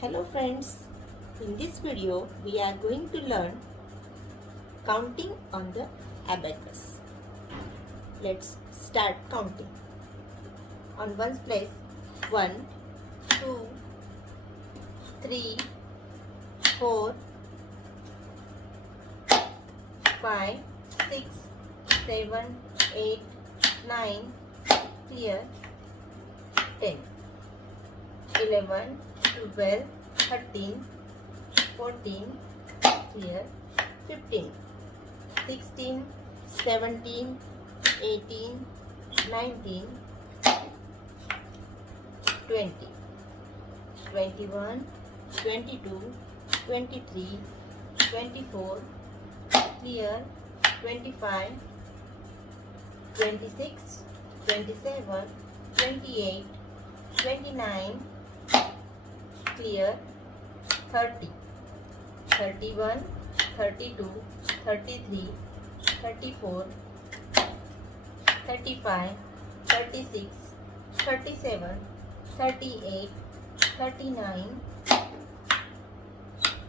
Hello friends, in this video we are going to learn counting on the abacus. Let's start counting. On one's place, 1, 2, 3, 4, 5, 6, 7, 8, 9, clear, 10, 11, 12, 13, 14, clear, 15, 16, 17, 18, 19, 20, 21, 22, 23, 24, clear, 25, 26, 27, 28, 29, clear, 30, 31, 32, 33, 34, 35, 36, 37, 38, 39,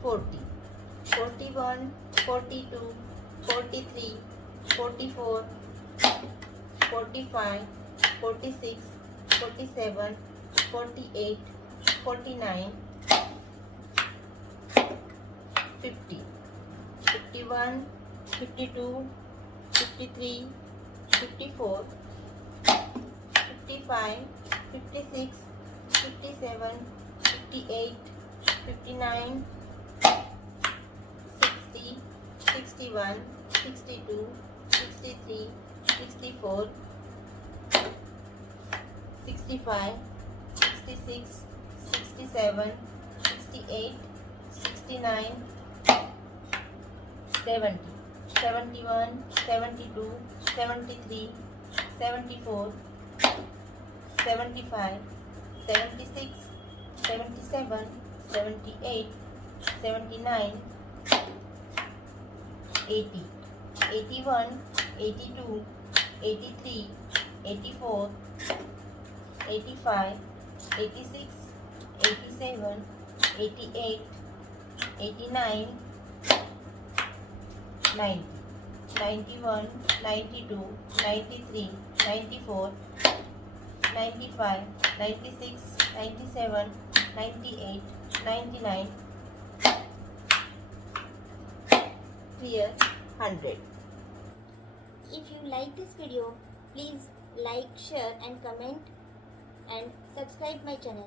40, 41, 42, 43, 44, 45, 46, 47, 48, 49, 50, 51, 52, 53, 54, 55, 56, 57, 58, 59, 60, 61, 62, 63, 64, 65, 66, 67, 68, 69, 70, 71, 72, 73, 74, 75, 76, 77, 78, 79, 80, 81, 82, 83, 84, 85, 86, 87, 88, 89, 90, 91, 92, 93, 94, 95, 96, 97, 98, 99, clear, 100. If you like this video, please like, share and comment and subscribe my channel.